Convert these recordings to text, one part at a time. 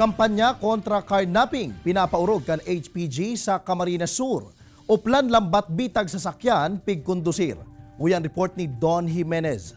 Kampanya kontra carnapping pinapaurog kan HPG sa Camarines Sur. Uplan lambat bitag sasakyan pigkondusir. Uyan report ni Don Jimenez.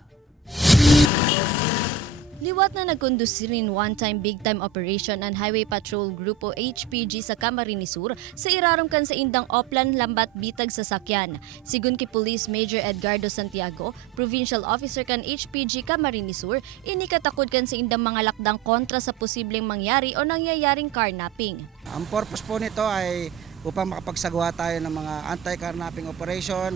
Liwat na nagkondusirin one-time big-time operation ang Highway Patrol Grupo HPG sa Camarines Sur sa irarumkan sa indang Oplan lambat bitag sasakyan. Sigun kay Police Major Edgardo Santiago, Provincial Officer kan HPG Camarines Sur, inikatakod kan sa indang mga lakdang kontra sa posibleng mangyari o nangyayaring carnapping. Ang purpose po nito ay upang makapagsagawa tayo ng mga anti-carnapping operation,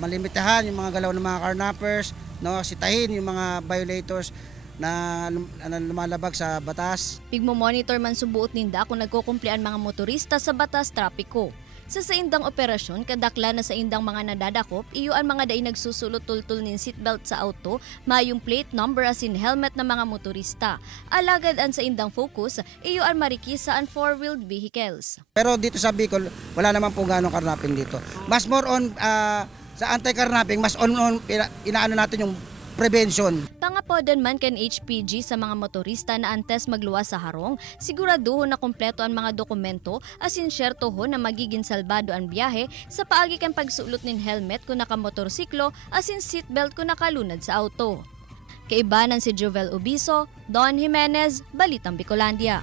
malimitahan yung mga galaw ng mga carnappers, no, sitahin yung mga violators na lumalabag sa batas. Pigmo-monitor man subuot ninda kung nagkukumplian mga motorista sa batas trapiko. Sa indang operasyon, kadakla na sa indang mga nadadakop, iyo ang mga day nagsusulot-tultul nin seatbelt sa auto, mayong plate number as in helmet ng mga motorista. Alagad ang sa indang focus, iyo ang marikisa ang four-wheeled vehicles. Pero dito sa Bicol, wala naman po ganong carnapping dito. Mas more on sa anti-carnapping, mas on inaano natin yung prevention. Tanga po din man kan HPG sa mga motorista na antes magluwas sa harong, siguraduho na kompleto ang mga dokumento as in syertoho na magiging salbado ang biyahe sa paagi kan pagsulot nin helmet kung nakamotorsiklo as in seatbelt kung nakalunad sa auto. Kaibanan si Jovel Ubiso, Don Jimenez, Balitang Bicolandia.